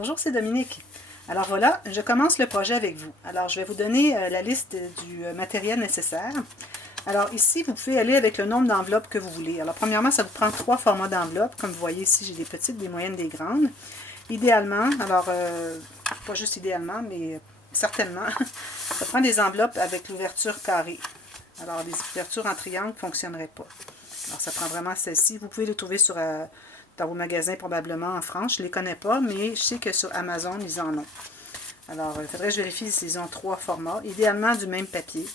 Bonjour, c'est Dominique. Alors voilà, je commence le projet avec vous. Alors je vais vous donner la liste du matériel nécessaire. Alors ici, vous pouvez aller avec le nombre d'enveloppes que vous voulez. Alors premièrement, ça vous prend 3 formats d'enveloppes. Comme vous voyez ici, j'ai des petites, des moyennes, des grandes. Idéalement, alors pas juste idéalement, mais certainement, ça prend des enveloppes avec l'ouverture carrée. Alors les ouvertures en triangle ne fonctionneraient pas. Alors ça prend vraiment celle-ci. Vous pouvez les trouver sur, dans vos magasins probablement en France. Je ne les connais pas, mais je sais que sur Amazon, ils en ont. Alors, il faudrait que je vérifie s'ils ont 3 formats. Idéalement du même papier.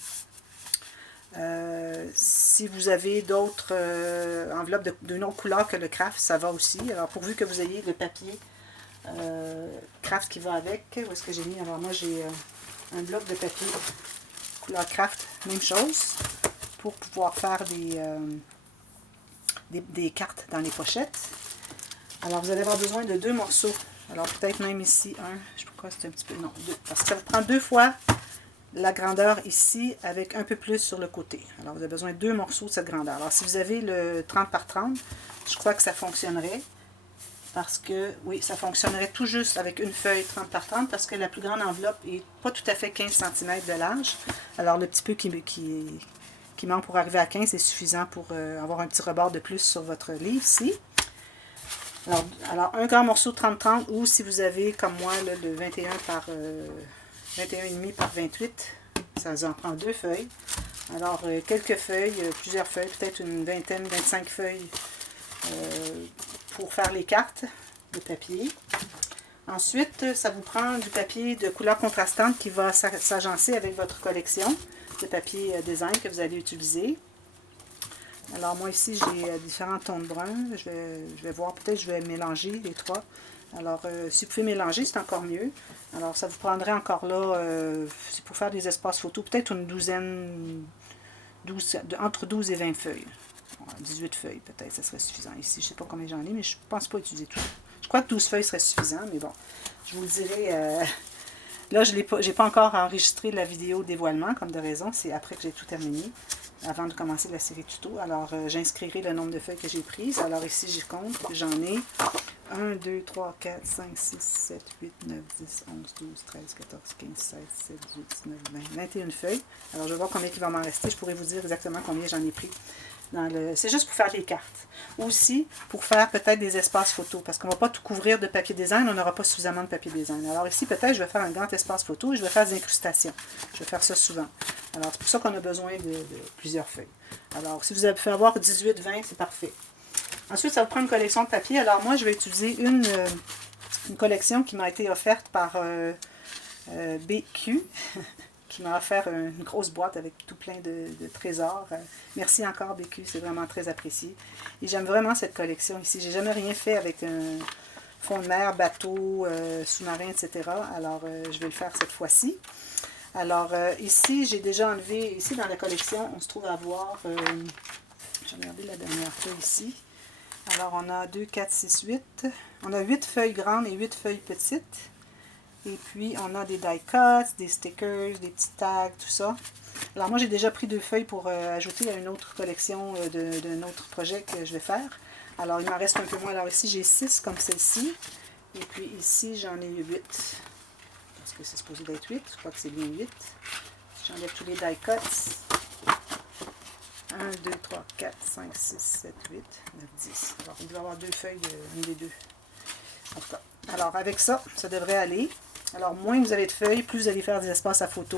Si vous avez d'autres enveloppes d'une autre couleur que le craft, ça va aussi. Alors, pourvu que vous ayez le papier craft qui va avec. Où est-ce que j'ai mis? Alors, moi, j'ai un bloc de papier couleur craft, même chose, pour pouvoir faire des cartes dans les pochettes. Alors, vous allez avoir besoin de 2 morceaux. Alors, peut-être même ici, un, je sais pas pourquoi c'est un petit peu, non, 2. Parce que ça vous prend 2 fois la grandeur ici, avec un peu plus sur le côté. Alors, vous avez besoin de 2 morceaux de cette grandeur. Alors, si vous avez le 30 par 30, je crois que ça fonctionnerait. Parce que, oui, ça fonctionnerait tout juste avec une feuille 30 par 30, parce que la plus grande enveloppe est pas tout à fait 15 cm de large. Alors, le petit peu qui manque pour arriver à 15 est suffisant pour avoir un petit rebord de plus sur votre livre ici. Alors un grand morceau de 30-30, ou si vous avez, comme moi, là, le 21 par 21,5 par 28, ça vous en prend 2 feuilles. Alors, quelques feuilles, plusieurs feuilles, peut-être une vingtaine, 25 feuilles pour faire les cartes de papier. Ensuite, ça vous prend du papier de couleur contrastante qui va s'agencer avec votre collection de papier design que vous allez utiliser. Alors moi ici j'ai différents tons de brun, je vais voir, peut-être je vais mélanger les 3. Alors si vous pouvez mélanger, c'est encore mieux. Alors ça vous prendrait encore là, c'est pour faire des espaces photos, peut-être une douzaine, entre 12 et 20 feuilles. 18 feuilles peut-être, ça serait suffisant ici. Je ne sais pas combien j'en ai, mais je ne pense pas utiliser tout. Je crois que 12 feuilles serait suffisant, mais bon, je vous le dirai. Là, je n'ai pas encore enregistré la vidéo dévoilement, comme de raison, c'est après que j'ai tout terminé, avant de commencer la série tuto. Alors, j'inscrirai le nombre de feuilles que j'ai prises. Alors ici, j'y compte, j'en ai 1, 2, 3, 4, 5, 6, 7, 8, 9, 10, 11, 12, 13, 14, 15, 16, 17, 18, 19, 20, 21 feuilles. Alors, je vais voir combien il va m'en rester. Je pourrais vous dire exactement combien j'en ai pris. C'est juste pour faire les cartes. Aussi, pour faire peut-être des espaces photos, parce qu'on ne va pas tout couvrir de papier design, on n'aura pas suffisamment de papier design. Alors ici, peut-être, je vais faire un grand espace photo et je vais faire des incrustations. Je vais faire ça souvent. Alors, c'est pour ça qu'on a besoin de plusieurs feuilles. Alors, si vous avez pu avoir 18, 20, c'est parfait. Ensuite, ça va prendre une collection de papier. Alors, moi, je vais utiliser une collection qui m'a été offerte par BQ. Qui m'a offert une grosse boîte avec tout plein de trésors. Merci encore BQ, c'est vraiment très apprécié. Et j'aime vraiment cette collection ici. J'ai jamais rien fait avec un fond de mer, bateau, sous-marin, etc. Alors je vais le faire cette fois-ci. Alors ici, j'ai déjà enlevé, ici dans la collection, on se trouve à avoir, j'ai regardé la dernière feuille ici. Alors on a 2, 4, 6, 8. On a 8 feuilles grandes et 8 feuilles petites. Et puis, on a des die cuts, des stickers, des petits tags, tout ça. Alors, moi, j'ai déjà pris 2 feuilles pour ajouter à une autre collection d'un autre projet que je vais faire. Alors, il m'en reste un peu moins. Alors, ici, j'ai 6 comme celle-ci. Et puis, ici, j'en ai 8. Parce que c'est supposé d'être 8. Je crois que c'est bien 8. J'enlève tous les die cuts. 1, 2, 3, 4, 5, 6, 7, 8, 9, 10. Alors, il doit y avoir 2 feuilles de des 2. En tout cas. Alors, avec ça, ça devrait aller. Alors, moins vous avez de feuilles, plus vous allez faire des espaces à photo.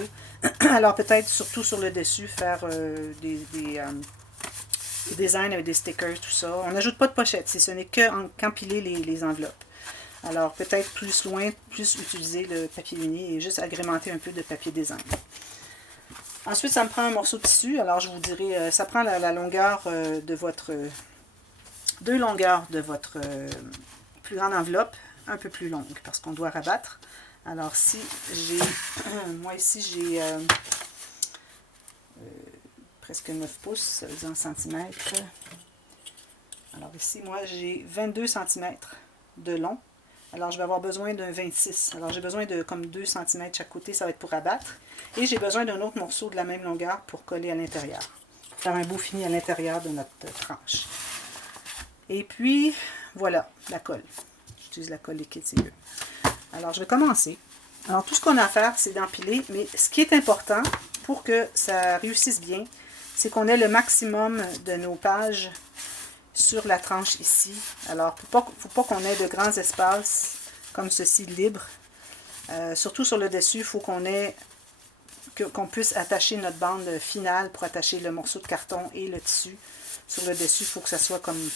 Alors, peut-être, surtout sur le dessus, faire des designs avec des stickers, tout ça. On n'ajoute pas de pochette, ce n'est qu'empiler les enveloppes. Alors, peut-être plus loin, plus utiliser le papier uni et juste agrémenter un peu de papier design. Ensuite, ça me prend un morceau de tissu. Alors, je vous dirai, ça prend la longueur de votre... 2 longueurs de votre plus grande enveloppe, un peu plus longue, parce qu'on doit rabattre. Alors, si j'ai... moi, ici, j'ai presque 9 pouces, ça veut dire en centimètres. Alors, ici, moi, j'ai 22 cm de long. Alors, je vais avoir besoin d'un 26. Alors, j'ai besoin de comme 2 cm chaque côté, ça va être pour abattre. Et j'ai besoin d'un autre morceau de la même longueur pour coller à l'intérieur. Pour faire un beau fini à l'intérieur de notre tranche. Et puis, voilà, la colle. J'utilise la colle liquide, c'est mieux. Alors, je vais commencer. Alors, tout ce qu'on a à faire, c'est d'empiler, mais ce qui est important pour que ça réussisse bien, c'est qu'on ait le maximum de nos pages sur la tranche ici. Alors, il ne faut pas qu'on ait de grands espaces comme ceci libres. Surtout sur le dessus, il faut qu'on puisse attacher notre bande finale pour attacher le morceau de carton et le tissu. Sur le dessus, il faut que ça soit comme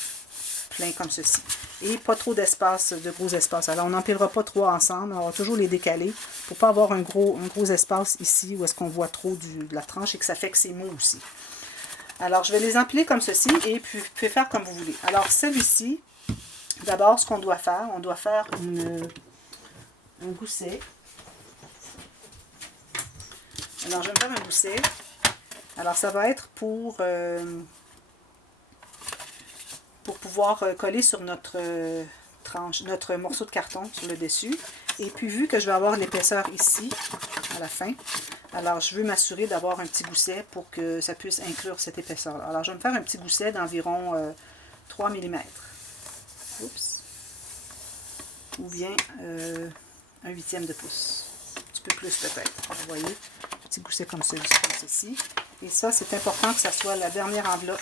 plein comme ceci. Et pas trop d'espace, de gros espaces. Alors, on n'empilera pas trois ensemble. On va toujours les décaler pour ne pas avoir un gros espace ici où est-ce qu'on voit trop de la tranche et que ça fait que c'est mou aussi. Alors, je vais les empiler comme ceci et puis vous pouvez faire comme vous voulez. Alors, celui-ci, d'abord, ce qu'on doit faire, on doit faire un gousset. Alors, je vais me faire un gousset. Alors, ça va être pour pouvoir coller sur notre tranche, notre morceau de carton sur le dessus. Et puis, vu que je vais avoir l'épaisseur ici, à la fin, alors je veux m'assurer d'avoir un petit gousset pour que ça puisse inclure cette épaisseur-là. Alors, je vais me faire un petit gousset d'environ 3 mm. Oups. Ou bien 1/8 de pouce. Un petit peu plus peut-être. Vous voyez, petit gousset comme ceci. Et ça, c'est important que ça soit la dernière enveloppe,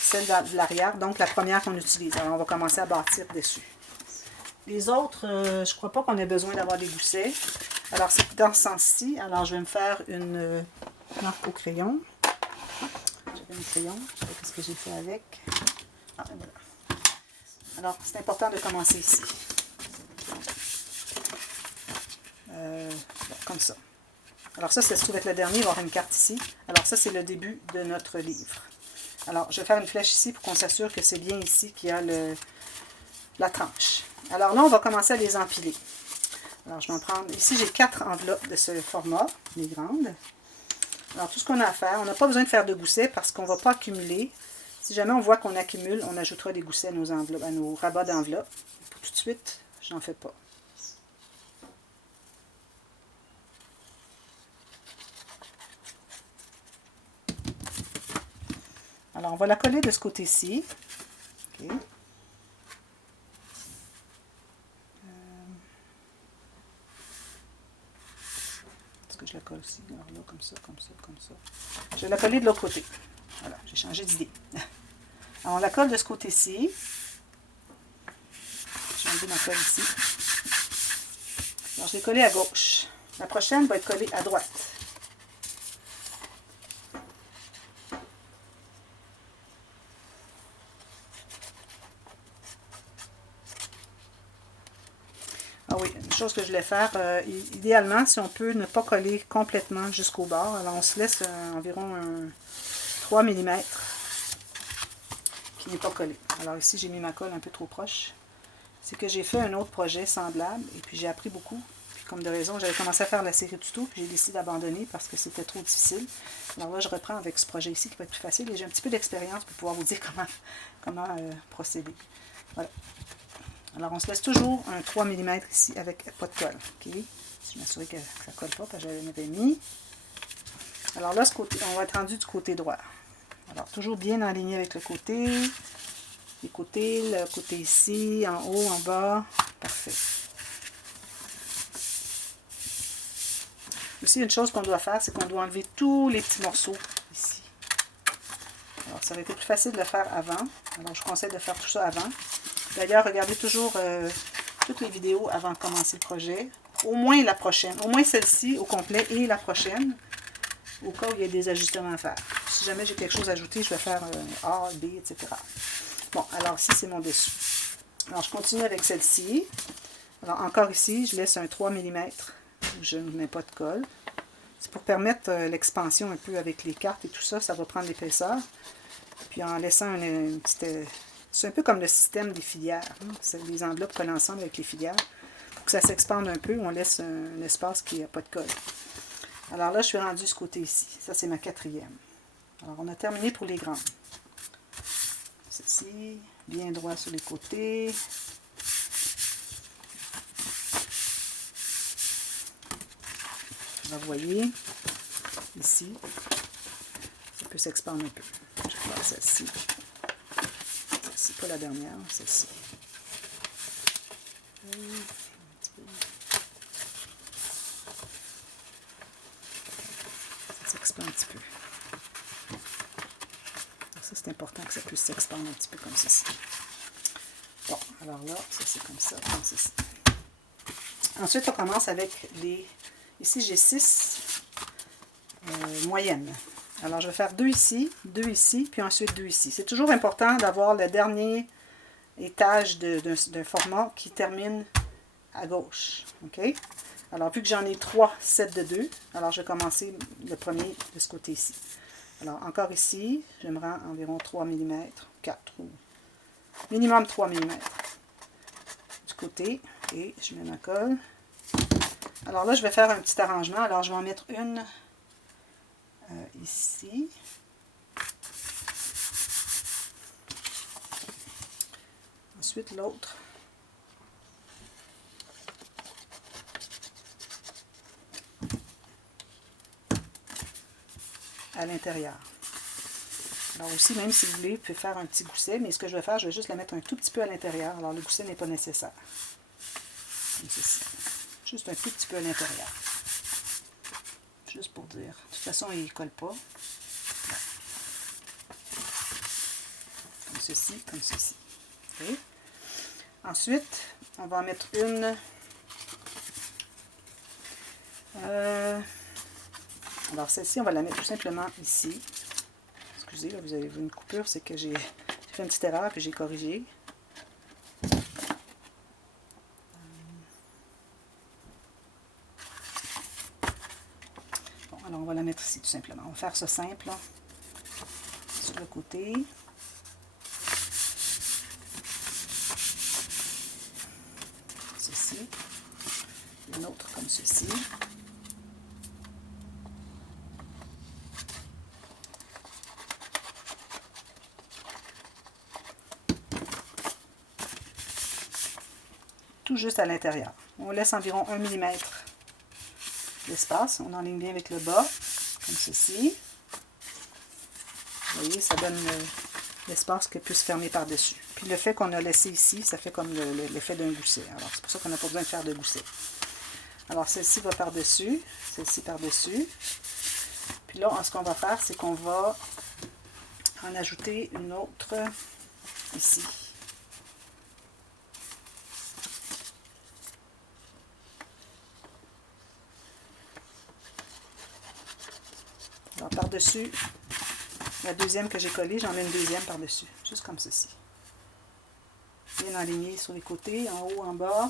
celle de l'arrière, donc la première qu'on utilise. Alors, on va commencer à bâtir dessus. Les autres, je ne crois pas qu'on ait besoin d'avoir des goussets. Alors, c'est dans ce sens-ci. Alors, je vais me faire une marque au crayon. J'avais un crayon. Je sais pas ce que j'ai fait avec. Ah, voilà. Alors, c'est important de commencer ici. Comme ça. Alors ça, ça se trouve être le dernier, il va y avoir une carte ici. Alors ça, c'est le début de notre livre. Alors, je vais faire une flèche ici pour qu'on s'assure que c'est bien ici qu'il y a la tranche. Alors là, on va commencer à les empiler. Alors, je vais en prendre... Ici, j'ai 4 enveloppes de ce format, les grandes. Alors, tout ce qu'on a à faire, on n'a pas besoin de faire de goussets parce qu'on ne va pas accumuler. Si jamais on voit qu'on accumule, on ajoutera des goussets à nos enveloppes, à nos rabats d'enveloppes. Pour tout de suite, je n'en fais pas. Alors, on va la coller de ce côté-ci. Okay. Est-ce que je la colle aussi? Alors là, comme ça, comme ça, comme ça. Je vais la coller de l'autre côté. Voilà, j'ai changé d'idée. Alors, on la colle de ce côté-ci. J'ai enlevé ma colle ici. Alors, je l'ai collée à gauche. La prochaine va être collée à droite. Ah oui, une chose que je voulais faire, idéalement, si on peut ne pas coller complètement jusqu'au bord, alors on se laisse environ 3 mm qui n'est pas collé. Alors ici, j'ai mis ma colle un peu trop proche. C'est que j'ai fait un autre projet semblable et puis j'ai appris beaucoup. Puis comme de raison, j'avais commencé à faire la série tuto, puis j'ai décidé d'abandonner parce que c'était trop difficile. Alors là, je reprends avec ce projet ici qui va être plus facile et j'ai un petit peu d'expérience pour pouvoir vous dire comment procéder. Voilà. Alors, on se laisse toujours un 3 mm ici avec pas de colle. Okay? Je m'assurer que ça ne colle pas parce que je l'avais mis. Alors là, ce côté, on va être rendu du côté droit. Alors, toujours bien aligné avec le côté. Les côtés, le côté ici, en haut, en bas. Parfait. Aussi, une chose qu'on doit faire, c'est qu'on doit enlever tous les petits morceaux ici. Alors, ça aurait été plus facile de le faire avant. Alors, je vous conseille de faire tout ça avant. D'ailleurs, regardez toujours toutes les vidéos avant de commencer le projet. Au moins la prochaine. Au moins celle-ci au complet et la prochaine. Au cas où il y a des ajustements à faire. Si jamais j'ai quelque chose à ajouter, je vais faire A, B, etc. Bon, alors ici, c'est mon dessus. Alors, je continue avec celle-ci. Alors, encore ici, je laisse un 3 mm où je ne mets pas de colle. C'est pour permettre l'expansion un peu avec les cartes et tout ça. Ça va prendre l'épaisseur. Puis en laissant une petite... C'est un peu comme le système des filières. Hein? C'est les enveloppes collées ensemble avec les filières. Pour que ça s'expande un peu, on laisse un espace qui n'a pas de colle. Alors là, je suis rendue ce côté ici. Ça, c'est ma 4e. Alors, on a terminé pour les grandes. Ceci, bien droit sur les côtés. Vous voyez, ici, ça peut s'expandre un peu. Je vais faire celle-ci. Celle-ci, pas la dernière, celle-ci. Un petit peu. là un petit peu. Ça, c'est important que ça puisse s'expandre un petit peu comme ceci. Bon, alors là, ça c'est comme ça, comme ceci. Ensuite, on commence avec les... Ici, j'ai 6 moyennes. Alors, je vais faire 2 ici, puis ensuite 2 ici. C'est toujours important d'avoir le dernier étage d'un format qui termine à gauche. OK? Alors, vu que j'en ai 3 sets de 2, alors je vais commencer le premier de ce côté ici. Alors, encore ici, j'aimerais environ 3 mm, 4 ou minimum 3 mm du côté. Et je mets ma colle. Alors là, je vais faire un petit arrangement. Alors, je vais en mettre une ici. Ensuite, l'autre. À l'intérieur. Alors aussi, même si vous voulez, vous pouvez faire un petit gousset, mais ce que je vais faire, je vais juste la mettre un tout petit peu à l'intérieur. Alors le gousset n'est pas nécessaire. Comme ceci. Juste un tout petit peu à l'intérieur. Juste pour dire. De toute façon, il ne colle pas. Comme ceci, comme ceci. Okay. Ensuite, on va en mettre une... alors celle-ci, on va la mettre tout simplement ici. Excusez, là, vous avez vu une coupure, c'est que j'ai fait une petite erreur que j'ai corrigée. Bon, alors on va la mettre ici tout simplement. On va faire ça simple, là, sur le côté. Ceci. Une autre comme ceci. Tout juste à l'intérieur. On laisse environ 1 mm d'espace. On enligne bien avec le bas, comme ceci. Vous voyez, ça donne l'espace qui puisse fermer par-dessus. Puis le fait qu'on a laissé ici, ça fait comme l'effet d'un gousset. Alors c'est pour ça qu'on n'a pas besoin de faire de gousset. Alors celle-ci va par-dessus, celle-ci par-dessus. Puis là, ce qu'on va faire, c'est qu'on va en ajouter une autre ici. Alors par-dessus, la deuxième que j'ai collée, j'en mets une deuxième par-dessus, juste comme ceci. Bien aligné sur les côtés, en haut, en bas.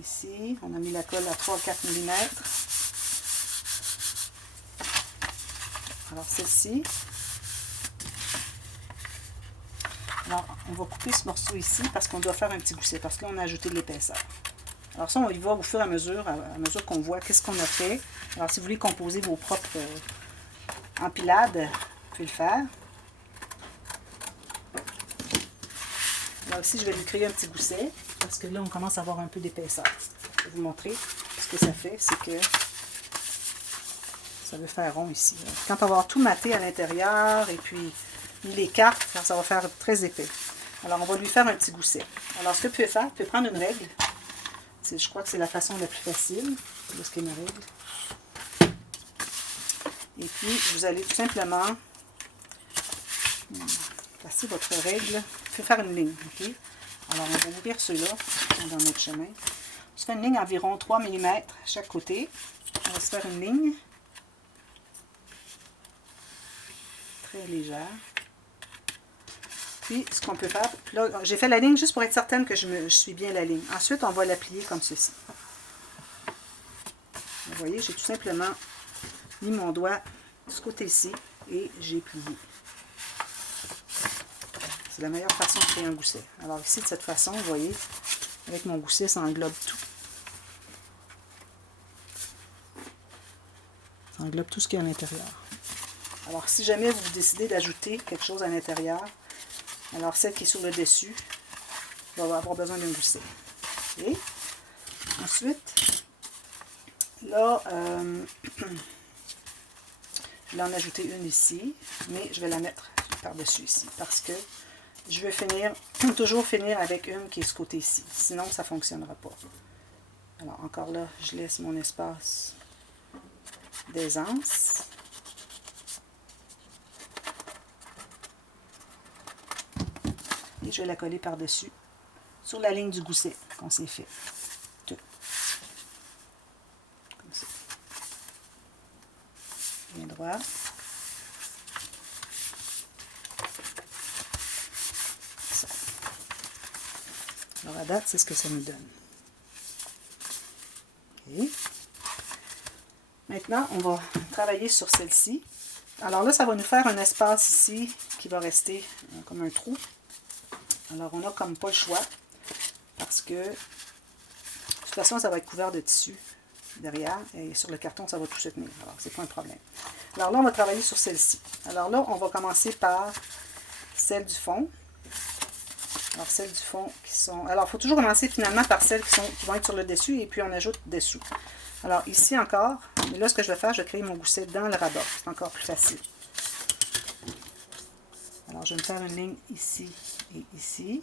Ici, on a mis la colle à 3-4 mm. Alors celle-ci. Alors, on va couper ce morceau ici parce qu'on doit faire un petit gousset, parce que là, on a ajouté de l'épaisseur. Alors ça, on y va au fur et à mesure qu'on voit qu'est-ce qu'on a fait. Alors, si vous voulez composer vos propres empilades, vous pouvez le faire. Là aussi, je vais lui créer un petit gousset, parce que là, on commence à avoir un peu d'épaisseur. Je vais vous montrer ce que ça fait, c'est que ça veut faire rond ici. Quand on va avoir tout maté à l'intérieur, et puis les cartes, ça va faire très épais. Alors, on va lui faire un petit gousset. Alors, ce que vous pouvez faire, vous pouvez prendre une règle. Je crois que c'est la façon la plus facile de ce qu'est une règle. Et puis, vous allez tout simplement passer votre règle. Vous pouvez faire une ligne. Okay? Alors, on va ouvrir ceux-là dans notre chemin. On se fait une ligne environ 3 mm chaque côté. On va se faire une ligne très légère. Puis, ce qu'on peut faire, là, j'ai fait la ligne juste pour être certaine que je suis bien la ligne. Ensuite, on va la plier comme ceci. Vous voyez, j'ai tout simplement mis mon doigt de ce côté-ci et j'ai plié. C'est la meilleure façon de créer un gousset. Alors ici, de cette façon, vous voyez, avec mon gousset, ça englobe tout. Ça englobe tout ce qu'il y a à l'intérieur. Alors, si jamais vous décidez d'ajouter quelque chose à l'intérieur, alors celle qui est sur le dessus va avoir besoin d'un gousset. Okay. Ensuite, là, je vais en ajouter une ici, mais je vais la mettre par-dessus ici, parce que je vais toujours finir avec une qui est ce côté-ci, sinon ça ne fonctionnera pas. Alors encore là, je laisse mon espace d'aisance. Et je vais la coller par-dessus, sur la ligne du gousset qu'on s'est fait. Tout. Comme ça. Bien droit. Ça. Alors à date, c'est ce que ça nous donne. Okay. Maintenant, on va travailler sur celle-ci. Alors là, ça va nous faire un espace ici qui va rester comme un trou. Alors, on n'a comme pas le choix parce que de toute façon, ça va être couvert de tissu derrière et sur le carton, ça va tout se tenir. Alors, c'est pas un problème. Alors là, on va travailler sur celle-ci. Alors là, on va commencer par celle du fond. Alors, celles du fond qui sont... Alors, il faut toujours commencer finalement par celles qui vont être sur le dessus et puis on ajoute dessous. Alors, ici encore, mais là, ce que je vais faire, je vais créer mon gousset dans le rabat. C'est encore plus facile. Alors, je vais me faire une ligne ici et ici.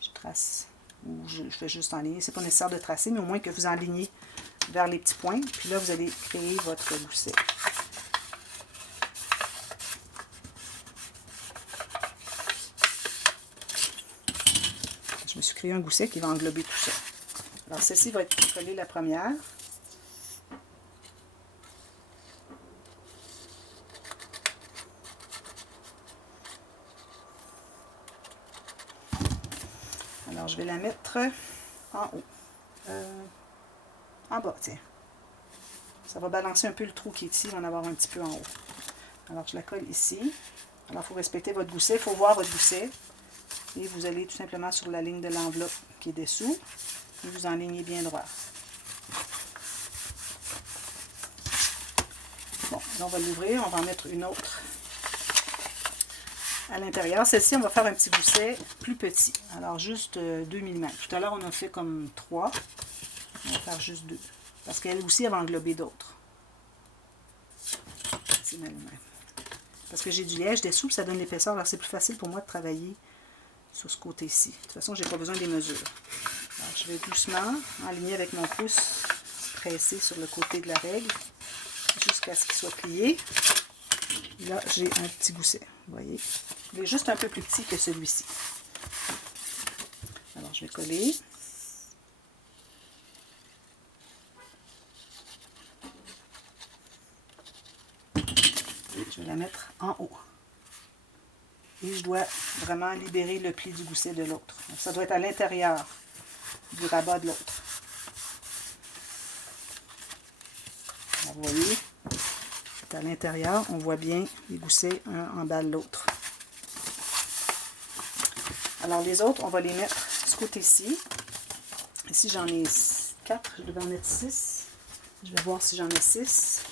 Je trace, ou je fais juste enligner. C'est pas nécessaire de tracer, mais au moins que vous enlignez vers les petits points. Puis là, vous allez créer votre gousset. Je me suis créé un gousset qui va englober tout ça. Alors, celle-ci va être collée la première. Alors, je vais la mettre en haut. En bas, tiens. Ça va balancer un peu le trou qui est ici, il va en avoir un petit peu en haut. Alors, je la colle ici. Alors, il faut respecter votre gousset, il faut voir votre gousset. Et vous allez tout simplement sur la ligne de l'enveloppe qui est dessous. Et vous enlignez bien droit. Bon, là, on va l'ouvrir, on va en mettre une autre à l'intérieur. Celle-ci, on va faire un petit gousset plus petit. Alors, juste 2 mm. Tout à l'heure, on a fait comme 3. On va faire juste 2. Parce qu'elle aussi, elle va englober d'autres. C'est mal. Parce que j'ai du liège dessous, ça donne l'épaisseur. Alors, c'est plus facile pour moi de travailler sur ce côté-ci. De toute façon, je n'ai pas besoin des mesures. Alors, je vais doucement enligner avec mon pouce pressé sur le côté de la règle jusqu'à ce qu'il soit plié. Là, j'ai un petit gousset. Vous voyez? Il est juste un peu plus petit que celui-ci. Alors, je vais coller. Je vais la mettre en haut. Et je dois vraiment libérer le pli du gousset de l'autre. Ça doit être à l'intérieur du rabat de l'autre. Vous voyez, c'est à l'intérieur. On voit bien les goussets un en bas de l'autre. Alors les autres, on va les mettre de ce côté-ci. Ici, j'en ai 4. Je devais en mettre 6. Je vais voir si j'en ai 6.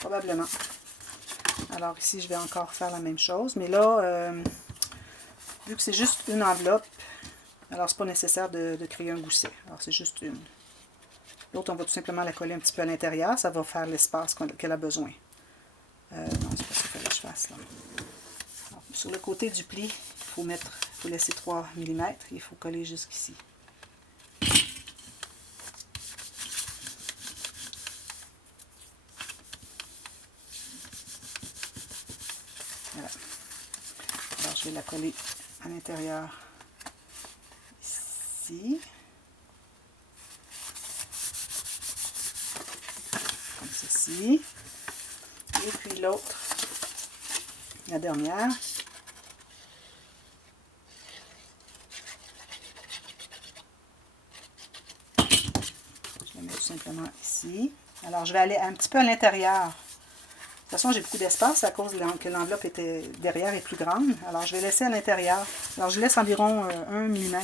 Probablement. Alors ici, je vais encore faire la même chose. Mais là, vu que c'est juste une enveloppe, alors c'est pas nécessaire de créer un gousset. Alors c'est juste une. L'autre, on va tout simplement la coller un petit peu à l'intérieur. Ça va faire l'espace qu'elle a besoin. Non, c'est pas ça qu'il fallait que je fasse là. Alors, sur le côté du pli, il faut laisser 3 mm. Il faut coller jusqu'ici. Voilà. Alors, je vais la coller à l'intérieur ici. Comme ceci. Et puis l'autre, la dernière. Je la mets tout simplement ici. Alors, je vais aller un petit peu à l'intérieur. De toute façon, j'ai beaucoup d'espace à cause que l'enveloppe était derrière et plus grande. Alors, je vais laisser à l'intérieur. Alors, je laisse environ 1 mm.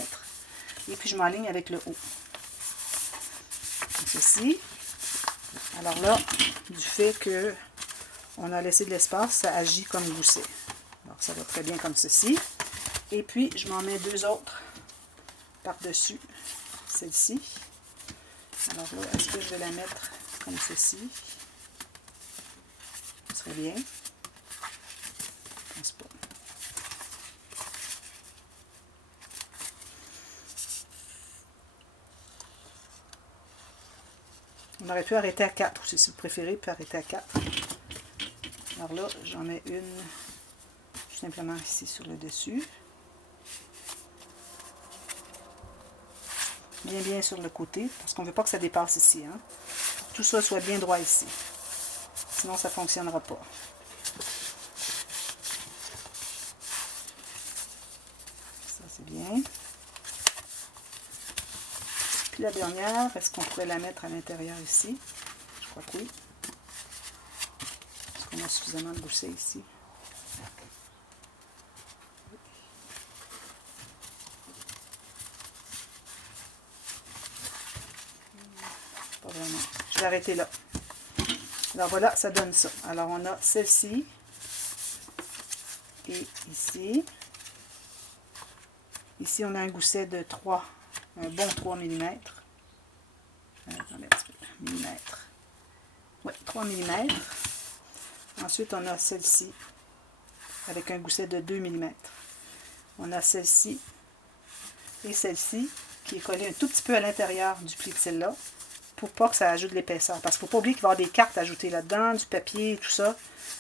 Et puis, je m'enligne avec le haut. Comme ceci. Alors là, du fait que on a laissé de l'espace, ça agit comme gousset. Alors, ça va très bien comme ceci. Et puis, je m'en mets 2 autres par-dessus celle-ci. Alors là, est-ce que je vais la mettre comme ceci? Ce serait bien. Je pense pas. On aurait pu arrêter à 4 aussi, si vous préférez, puis arrêter à 4. Alors là, j'en mets une tout simplement ici sur le dessus. Bien sur le côté, parce qu'on ne veut pas que ça dépasse ici. Hein. Tout ça soit bien droit ici. Sinon, ça ne fonctionnera pas. Ça, c'est bien. Puis la dernière, est-ce qu'on pourrait la mettre à l'intérieur ici? Je crois que oui. Est-ce qu'on a suffisamment de gousset ici? Pas vraiment. Je vais arrêter là. Alors voilà, ça donne ça. Alors on a celle-ci et ici. Ici, on a un gousset de 3, un bon 3 mm. Attendez un petit peu. Millimètres. Oui, 3 mm. Ensuite, on a celle-ci avec un gousset de 2 mm. On a celle-ci et celle-ci qui est collée un tout petit peu à l'intérieur du pli de celle-là pour pas que ça ajoute de l'épaisseur. Parce qu'il ne faut pas oublier qu'il va y avoir des cartes ajoutées là-dedans, du papier et tout ça.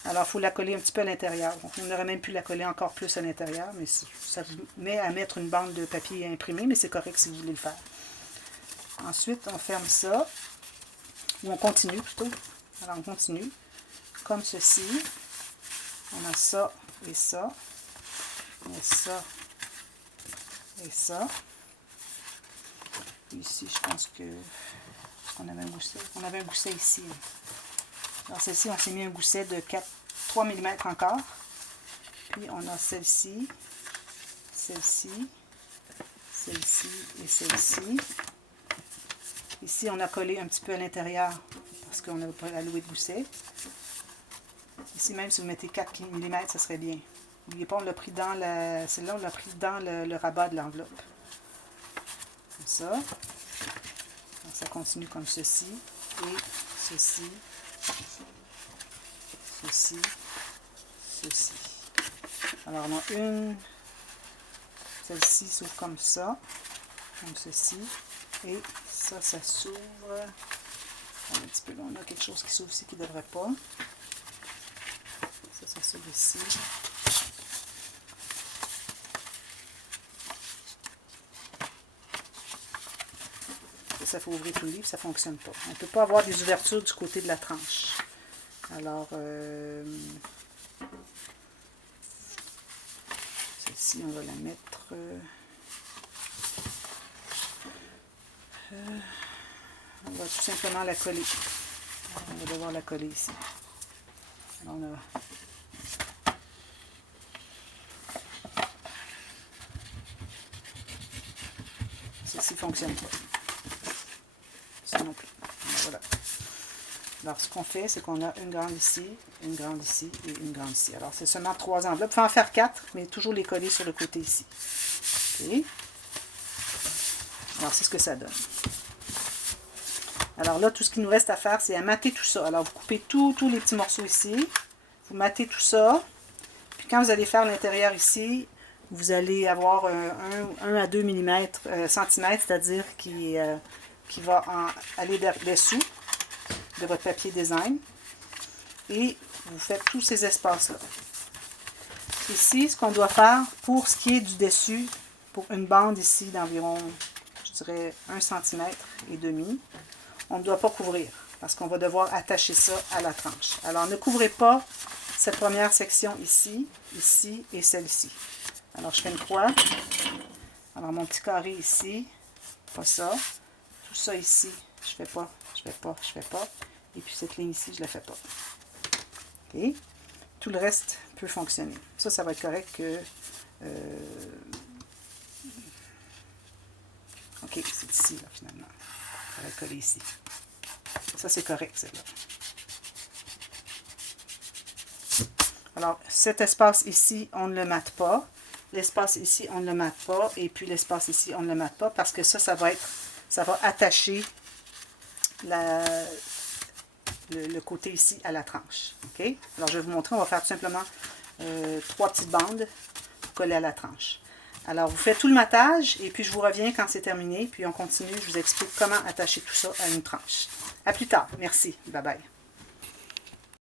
Alors, il faut la coller un petit peu à l'intérieur. On aurait même pu la coller encore plus à l'intérieur, mais ça vous met à mettre une bande de papier imprimé, mais c'est correct si vous voulez le faire. Ensuite, on ferme ça, ou on continue plutôt. Alors, on continue, comme ceci. On a ça et ça. On a ça et ça. Ici, je pense que... On avait un gousset. On avait un gousset ici. Alors, celle-ci, on s'est mis un gousset de 3 mm encore. Puis, on a celle-ci, celle-ci, celle-ci et celle-ci. Ici, on a collé un petit peu à l'intérieur parce qu'on n'avait pas alloué de gousset. Ici, même si vous mettez 4 mm, ça serait bien. N'oubliez pas, on l'a pris dans la... Celle-là, on l'a pris dans le rabat de l'enveloppe. Comme ça. Donc, ça continue comme ceci. Et ceci. Ceci. Ceci. Alors, on a une. Celle-ci s'ouvre comme ça. Comme ceci. Et ça, ça s'ouvre. Un petit peu là, on a quelque chose qui s'ouvre ici qui ne devrait pas. Ça s'ouvre ici. Ça faut ouvrir tout le livre, ça ne fonctionne pas. On ne peut pas avoir des ouvertures du côté de la tranche. Alors, celle-ci, on va la mettre... on va tout simplement la coller. On va devoir la coller ici. Alors, on a... Celle-ci ne fonctionne pas. Ça non plus. Voilà. Alors, ce qu'on fait, c'est qu'on a une grande ici et une grande ici. Alors, c'est seulement 3 enveloppes. Il faut en faire 4, mais toujours les coller sur le côté ici. OK. Alors, c'est ce que ça donne. Alors là, tout ce qu'il nous reste à faire, c'est à mater tout ça. Alors, vous coupez tous les petits morceaux ici. Vous matez tout ça. Puis quand vous allez faire l'intérieur ici, vous allez avoir 1 à 2 cm, c'est-à-dire qui va aller dessous de votre papier design. Et vous faites tous ces espaces-là. Ici, ce qu'on doit faire, pour ce qui est du dessus, pour une bande ici d'environ, je dirais, 1 cm et demi, on ne doit pas couvrir, parce qu'on va devoir attacher ça à la tranche. Alors, ne couvrez pas cette première section ici, ici et celle-ci. Alors, je fais une croix. Alors, mon petit carré ici, pas ça. Tout ça ici, je fais pas, je fais pas, je fais pas. Et puis, cette ligne ici, je la fais pas. OK? Tout le reste peut fonctionner. Ça va être correct que... OK, c'est ici, là, finalement. Ça va être collé ici. Ça, c'est correct, celle-là. Alors, cet espace ici, on ne le mate pas. L'espace ici, on ne le mate pas. Et puis, l'espace ici, on ne le mate pas. Parce que ça va attacher le côté ici à la tranche. OK? Alors, je vais vous montrer. On va faire tout simplement 3 petites bandes pour coller à la tranche. Alors, vous faites tout le matage et puis je vous reviens quand c'est terminé. Puis on continue, je vous explique comment attacher tout ça à une tranche. À plus tard. Merci. Bye bye.